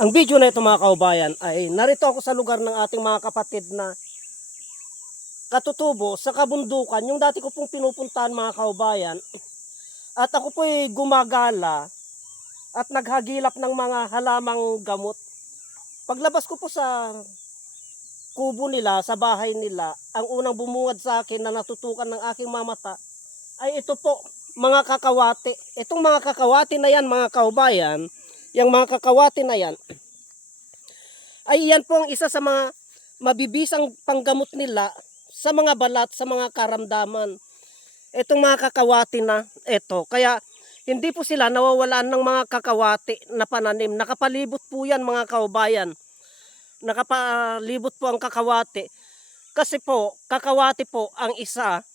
Ang video na ito mga kaubayan ay narito ako sa lugar ng ating mga kapatid na katutubo sa kabundukan. Yung dati ko pong pinupuntahan mga kaubayan. At ako po ay gumagala at naghagilap ng mga halamang gamot. Paglabas ko po sa kubo nila, sa bahay nila, ang unang bumungad sa akin na natutukan ng aking mamata ay ito po, mga kakawati. Itong mga kakawati na yan mga kaubayan, yung mga kakawati na yan, ay yan po ang isa sa mga mabibisang panggamot nila sa mga balat, sa mga karamdaman. Itong mga kakawati na ito. Kaya hindi po sila nawawalan ng mga kakawati na pananim. Nakapalibot po yan mga kaubayan. Nakapalibot po ang kakawati. Kasi po, kakawati po ang isa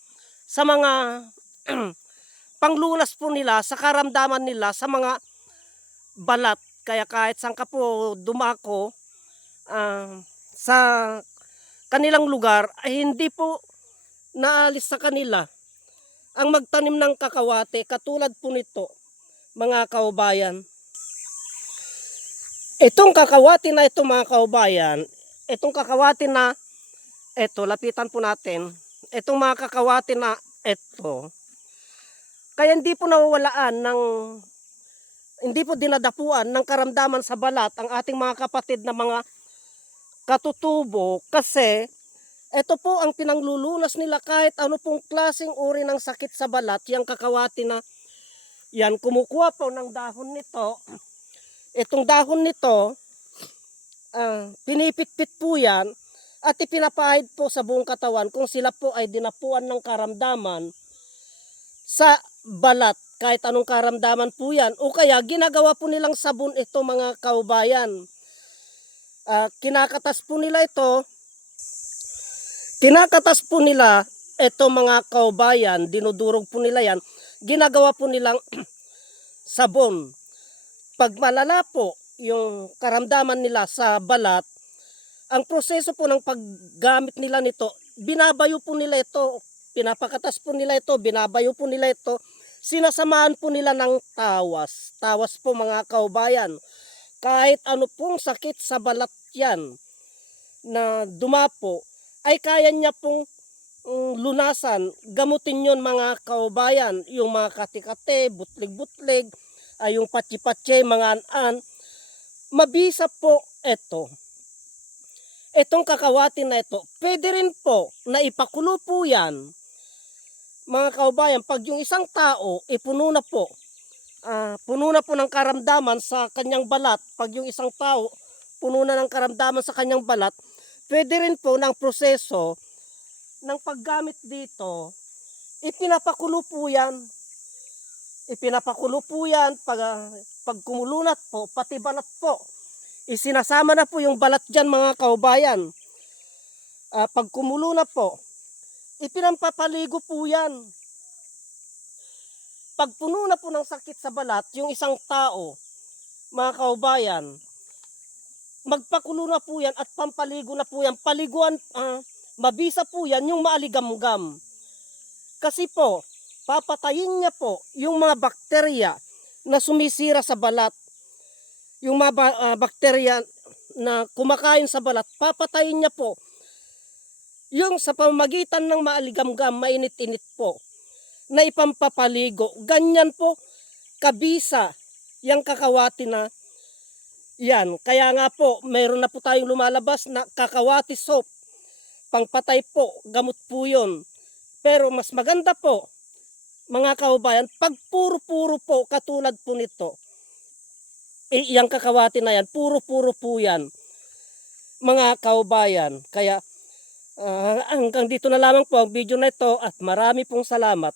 sa mga panglunas po nila sa karamdaman nila sa mga balat. Kaya kahit saan ka po dumako sa kanilang lugar ay hindi po naalis sa kanila ang magtanim ng kakawate katulad po nito mga kaubayan. Itong kakawati na ito mga kaubayan, itong kakawati na ito, lapitan po natin, itong mga kakawati na ito, kaya hindi po nawawalaan ng, hindi po dinadapuan ng karamdaman sa balat ang ating mga kapatid na mga katutubo kasi ito po ang pinanglulunas nila kahit ano pong klaseng uri ng sakit sa balat. Yung kakawati na yan, kumukuha po ng dahon nito. Itong dahon nito, pinipitpit po yan at ipinapahid po sa buong katawan kung sila po ay dinapuan ng karamdaman sa balat. Kahit anong karamdaman po yan. O kaya ginagawa po nilang sabon ito mga kaubayan. Kinakatas po nila ito. Kinakatas po nila ito mga kaubayan, dinudurog po nila yan, ginagawa po nilang sabon. Pag malala po yung karamdaman nila sa balat, ang proseso po ng paggamit nila nito, binabayo po nila ito, pinapakatas po nila ito, binabayo po nila ito, sinasamahan po nila ng tawas. Tawas po mga kaubayan. Kahit ano pong sakit sa balat yan na dumapo, ay kaya niya pong lunasan, gamutin yon mga kaubayan, yung mga kati-kati, butlig-butlig, yung patsi-patsi, mga an-an, mabisa po ito. Itong kakawati na ito, pwede rin po na ipakulo po yan, mga kaubayan, pag yung isang tao, puno na po ng karamdaman sa kanyang balat, pag yung isang tao, puno na ng karamdaman sa kanyang balat, pwede rin po ng proseso ng paggamit dito, ipinapakulo po yan. Ipinapakulo po yan, pag kumulunat po, pati balat po. Isinasama na po yung balat dyan mga kaubayan. Pag kumulo na po, ipinampapaligo po yan. Pag puno na po ng sakit sa balat, yung isang tao, mga kaubayan, magpakulo na po yan at pampaligo na po yan. Paliguan, mabisa po yan yung maaligamgam. Kasi po, papatayin niya po yung mga bakterya na sumisira sa balat. Yung mga bakterya na kumakain sa balat, papatayin niya po. Yung sa pamamagitan ng maaligamgam, mainit-init po, na ipampapaligo. Ganyan po, kabisa, yung kakawati na yan. Kaya nga po, mayroon na po tayong lumalabas na kakawati soap. Pangpatay po, gamot po yun. Pero mas maganda po, mga kaubayan, pag puro-puro po, katulad po nito, yung kakawati na yan, puro-puro po yan, mga kaubayan. Kaya hanggang dito na lamang po ang video na ito at marami pong salamat.